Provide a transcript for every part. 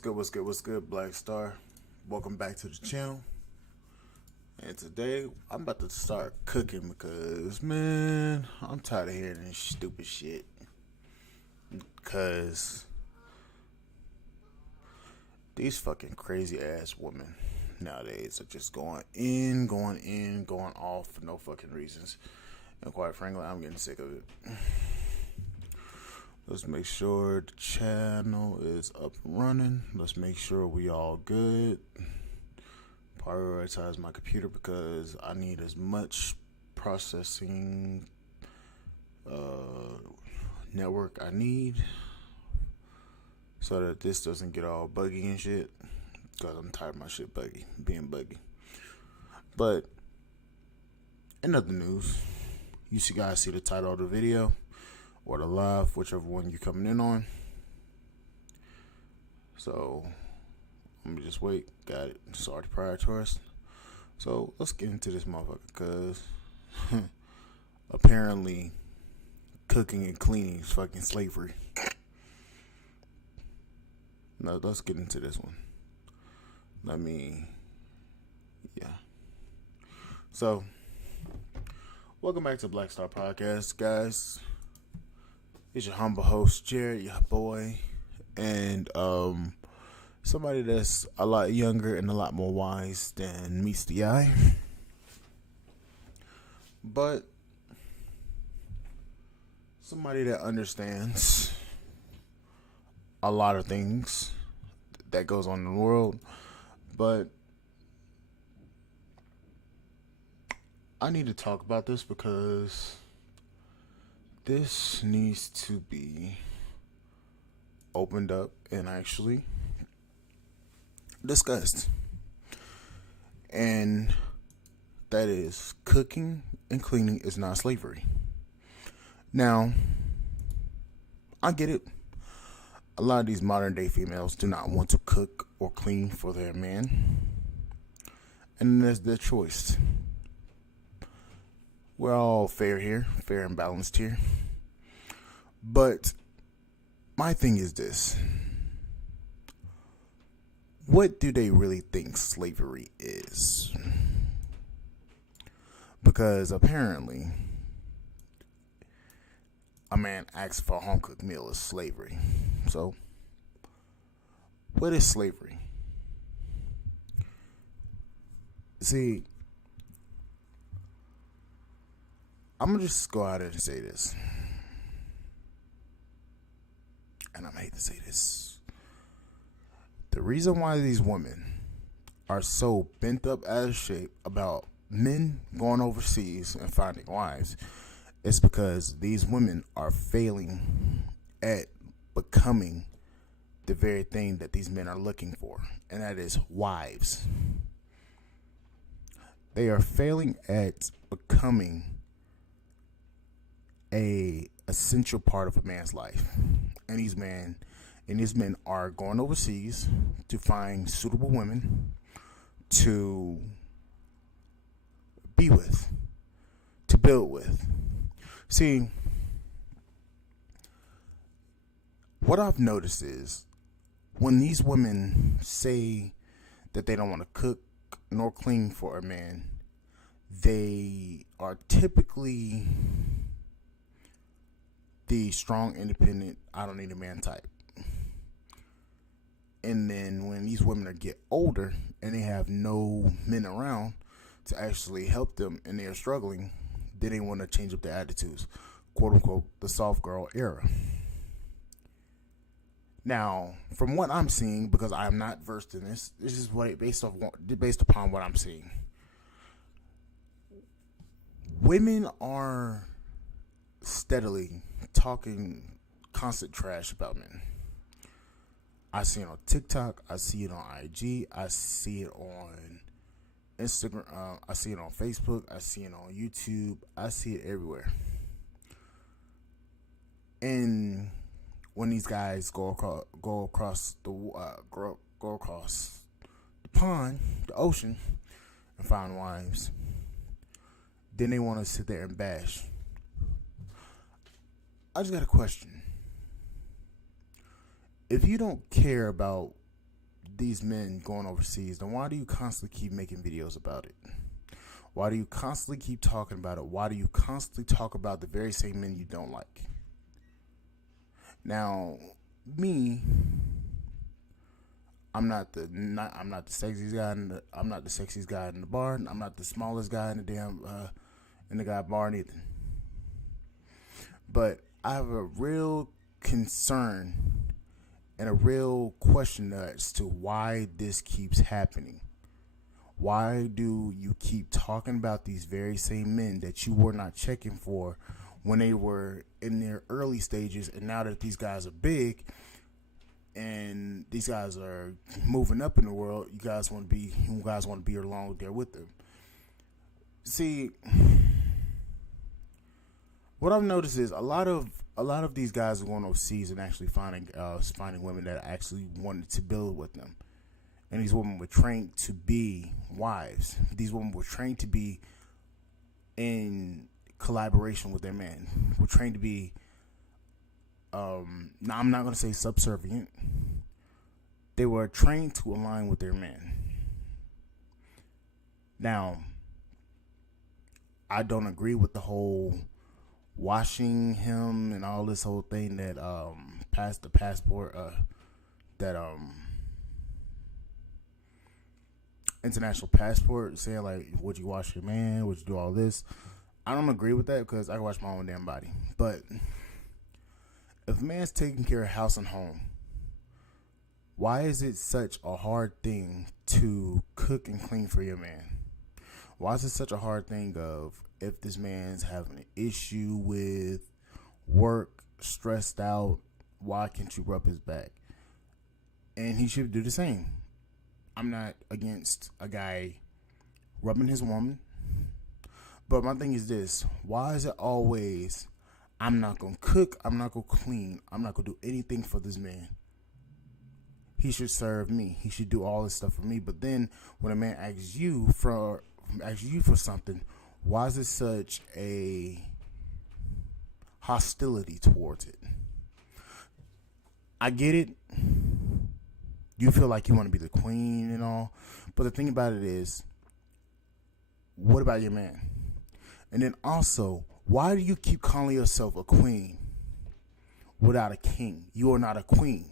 What's good, Black Star? Welcome back to the channel. And today, I'm about to start cooking because, man, I'm tired of hearing this stupid shit. Because these fucking crazy ass women nowadays are just going off for no fucking reasons. And quite frankly, I'm getting sick of it. Let's make sure the channel is up and running. Let's make sure we all good. Prioritize my computer because I need as much processing network I need so that this doesn't get all buggy and shit, because I'm tired of my shit being buggy. But in other news, you guys see the title of the video or the live, whichever one you're coming in on. So let me just wait. Got it. Sorry to prioritize. So let's get into this motherfucker, because apparently cooking and cleaning is fucking slavery. No, let's get into this one. So, welcome back to Black Star Podcast, guys. It's your humble host, Jared, your boy, and somebody that's a lot younger and a lot more wise than meets the eye. But somebody that understands a lot of things that goes on in the world. But I need to talk about this because this needs to be opened up and actually discussed. And that is, cooking and cleaning is not slavery. Now, I get it. A lot of these modern day females do not want to cook or clean for their man, and that's their choice. We're all fair and balanced here. But my thing is this: what do they really think slavery is? Because apparently a man asks for a home cooked meal is slavery. So, what is slavery? See, I'm going to just go out and say this. And I hate to say this. The reason why these women are so bent up out of shape about men going overseas and finding wives is because these women are failing at becoming the very thing that these men are looking for, and that is wives. They are failing at becoming a essential part of a man's life, and these men are going overseas to find suitable women to be with, to build with. See, what I've noticed is when these women say that they don't want to cook nor clean for a man, they are typically the strong, independent, I don't need a man type. And then when these women get older and they have no men around to actually help them and they are struggling, then they want to change up their attitudes. Quote unquote, the soft girl era. Now, from what I'm seeing, because I am not versed in this is what it based upon what I'm seeing. Women are steadily talking constant trash about men. I see it on TikTok, I see it on IG, I see it on Instagram, I see it on Facebook, I see it on YouTube, I see it everywhere. And when these guys go across the pond, the ocean, and find wives, then they want to sit there and bash. I just got a question. If you don't care about these men going overseas, then why do you constantly keep making videos about it? Why do you constantly keep talking about it? Why do you constantly talk about the very same men you don't like? Now, me, I'm not the sexiest guy I'm not the sexiest guy in the bar. I'm not the smallest guy in the damn in the guy bar either. But I have a real concern and a real question as to why this keeps happening. Why do you keep talking about these very same men that you were not checking for when they were in their early stages, and now that these guys are big and these guys are moving up in the world, you guys want to be along there with them? See, what I've noticed is a lot of these guys are going overseas and actually finding women that actually wanted to build with them, and these women were trained to be wives. These women were trained to be in collaboration with their man. Were trained to be. Now I'm not going to say subservient. They were trained to align with their man. Now, I don't agree with the whole washing him and all this whole thing that passed the passport that international passport saying like, would you wash your man? Would you do all this? I don't agree with that because I can wash my own damn body. But if a man's taking care of house and home, why is it such a hard thing to cook and clean for your man? Why is it such a hard thing of if this man's having an issue with work, stressed out, why can't you rub his back? And he should do the same. I'm not against a guy rubbing his woman. But my thing is this. Why is it always, I'm not going to cook, I'm not going to clean, I'm not going to do anything for this man? He should serve me. He should do all this stuff for me. But then when a man asks you for something, why is it such a hostility towards it? I get it. You feel like you want to be the queen and all. But the thing about it is, what about your man? And then also, why do you keep calling yourself a queen without a king? You are not a queen.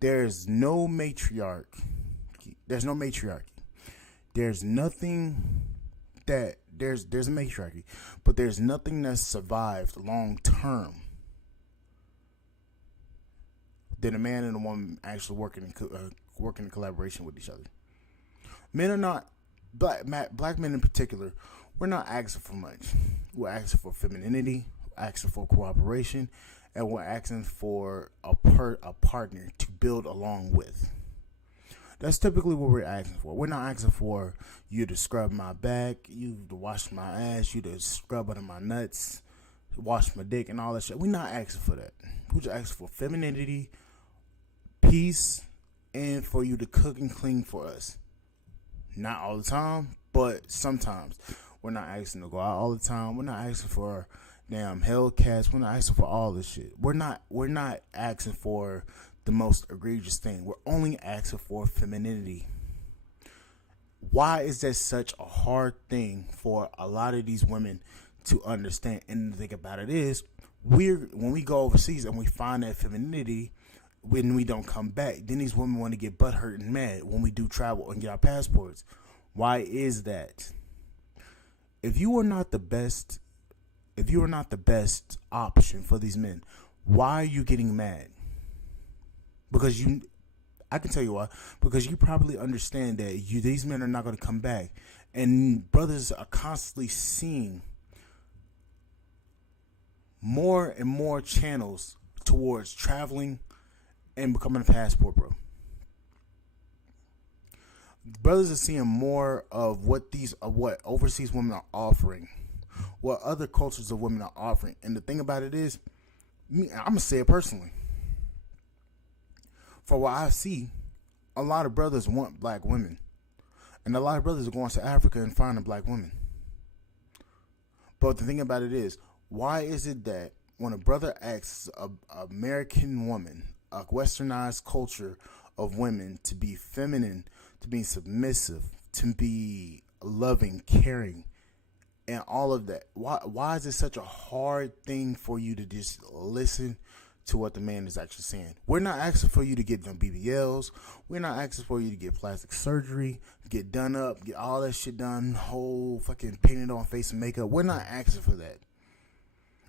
There's no matriarch. There's no matriarchy. There's nothing that there's a matriarchy, but there's nothing that's survived long term than a man and a woman actually working in collaboration with each other. Men are not black men in particular. We're not asking for much. We're asking for femininity, asking for cooperation, and we're asking for a partner to build along with. That's typically what we're asking for. We're not asking for you to scrub my back, you to wash my ass, you to scrub under my nuts, wash my dick, and all that shit. We're not asking for that. We're just asking for femininity, peace, and for you to cook and clean for us. Not all the time, but sometimes. We're not asking to go out all the time. We're not asking for damn Hellcats. We're not asking for all this shit. We're not asking for the most egregious thing. We're only asking for femininity. Why is that such a hard thing for a lot of these women to understand? And the thing about it is, when we go overseas and we find that femininity, when we don't come back, then these women want to get butthurt and mad when we do travel and get our passports. Why is that? If you are not the best option for these men, why are you getting mad? I can tell you why. Because you probably understand that these men are not going to come back, and brothers are constantly seeing more and more channels towards traveling and becoming a passport bro. Brothers are seeing more of what overseas women are offering, what other cultures of women are offering. And the thing about it is, I'm gonna say it personally. For what I see, a lot of brothers want black women, and a lot of brothers are going to Africa and finding black women. But the thing about it is, why is it that when a brother asks an American woman, a westernized culture of women to be feminine, to be submissive, to be loving, caring, and all of that. Why is it such a hard thing for you to just listen to what the man is actually saying? We're not asking for you to get them BBLs. We're not asking for you to get plastic surgery, get done up, get all that shit done, whole fucking painted on face and makeup. We're not asking for that.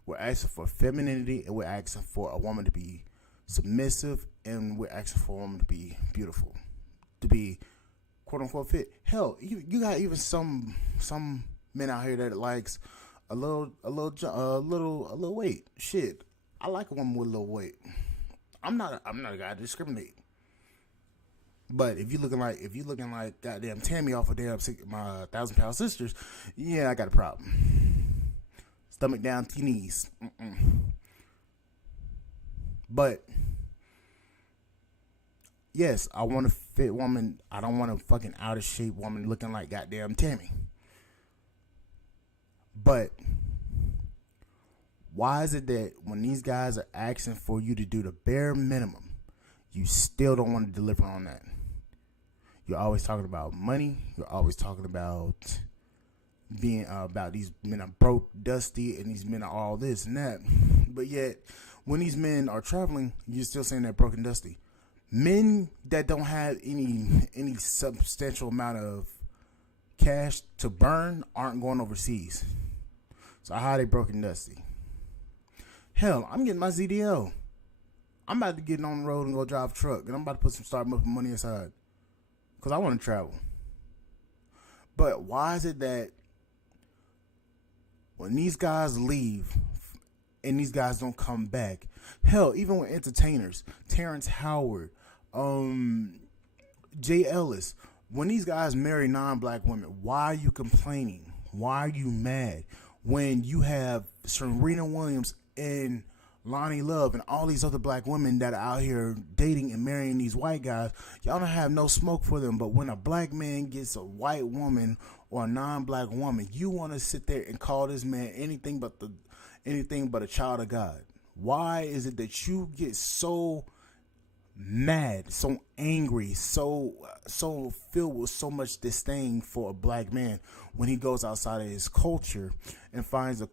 We're asking for femininity, and we're asking for a woman to be submissive, and we're asking for a woman to be beautiful, to be quote unquote fit. Hell, you got even some men out here that likes a little weight. Shit, I like a woman with a little weight. I'm not a guy to discriminate. But if you looking like goddamn Tammy off of damn my 1,000-pound sisters, yeah, I got a problem. Stomach down to your knees. But yes, I want a fit woman. I don't want a fucking out of shape woman looking like goddamn Tammy. But why is it that when these guys are asking for you to do the bare minimum, you still don't want to deliver on that? You're always talking about money. You're always talking about being about these men are broke, dusty, and these men are all this and that. But yet, when these men are traveling, you're still saying they're broke and dusty. Men that don't have any substantial amount of cash to burn aren't going overseas. So how are they broke and dusty? Hell, I'm getting my ZDL. I'm about to get on the road and go drive a truck, and I'm about to put some starting money aside because I want to travel. But why is it that when these guys leave and these guys don't come back, hell, even with entertainers, Terrence Howard, Jay Ellis, when these guys marry non-black women, why are you complaining? Why are you mad when you have Serena Williams and Lonnie Love and all these other black women that are out here dating and marrying these white guys? Y'all don't have no smoke for them. But when a black man gets a white woman or a non-black woman, you want to sit there and call this man anything but a child of God. Why is it that you get so mad, so angry, so filled with so much disdain for a black man when he goes outside of his culture and finds a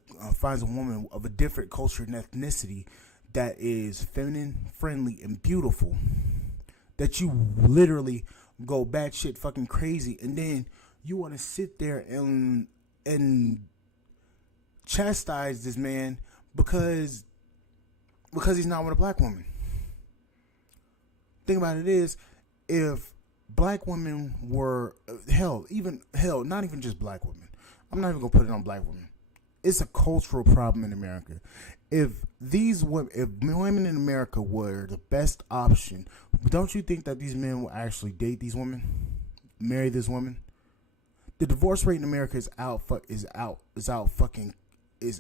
woman of a different culture and ethnicity that is feminine, friendly, and beautiful, that you literally go batshit fucking crazy, and then you want to sit there and chastise this man because he's not with a black woman. Thing about it is, if black women were not even just black women. I'm not even gonna put it on black women. It's a cultural problem in America. If women in America were the best option, don't you think that these men will actually date these women, marry this woman? The divorce rate in America is out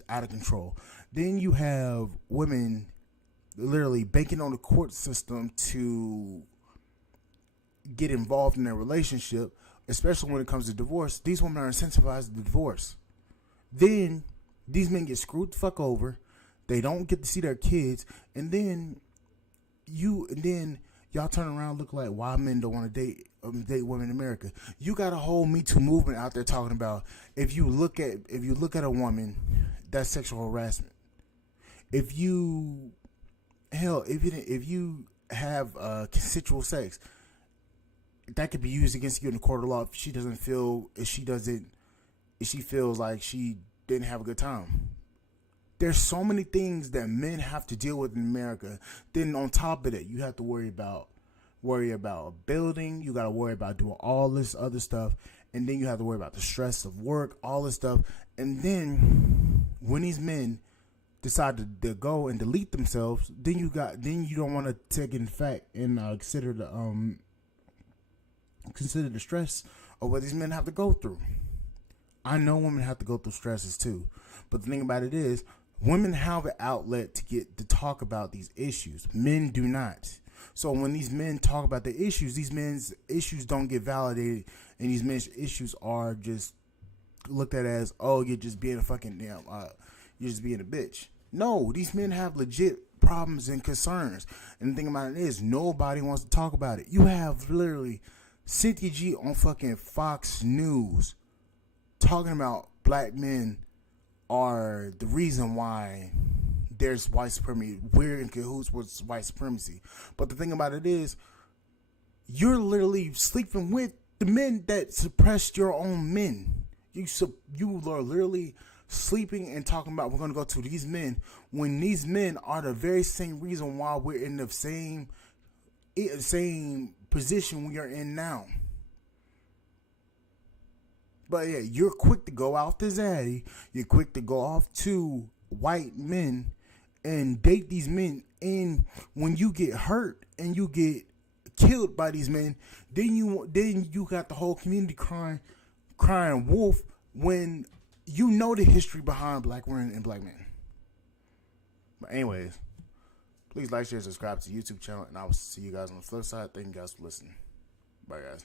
of control. Then you have women literally banking on the court system to get involved in their relationship, especially when it comes to divorce. These women are incentivized to divorce. Then these men get screwed the fuck over. They don't get to see their kids, and then y'all turn around and look like why men don't want to date women in America. You got a whole Me Too movement out there talking about if you look at a woman, that's sexual harassment. If you have consensual sex, that could be used against you in the court of law if she feels like she didn't have a good time. There's so many things that men have to deal with in America. Then on top of that, you have to worry about building. You got to worry about doing all this other stuff, and then you have to worry about the stress of work, all this stuff. And then when these men decide to go and delete themselves, then you don't want to take in fact and consider the stress of what these men have to go through. I know women have to go through stresses too, but the thing about it is, women have an outlet to talk about these issues. Men do not. So when these men talk about the issues, these men's issues don't get validated, and these men's issues are just looked at as, oh, you're just being a fucking you're just being a bitch. No, these men have legit problems and concerns. And the thing about it is, nobody wants to talk about it. You have literally Cynthia G on fucking Fox News talking about black men are the reason why there's white supremacy. We're in cahoots with white supremacy. But the thing about it is, you're literally sleeping with the men that suppressed your own men. You are literally sleeping and talking about we're going to go to these men when these men are the very same reason why we're in the same position we are in now. But yeah, you're quick to go out to Zaddy. You're quick to go off to white men and date these men. And when you get hurt and you get killed by these men, then you got the whole community crying wolf when you know the history behind black women and black men. But anyways, please like, share, subscribe to the YouTube channel, and I will see you guys on the flip side. Thank you guys for listening. Bye, guys.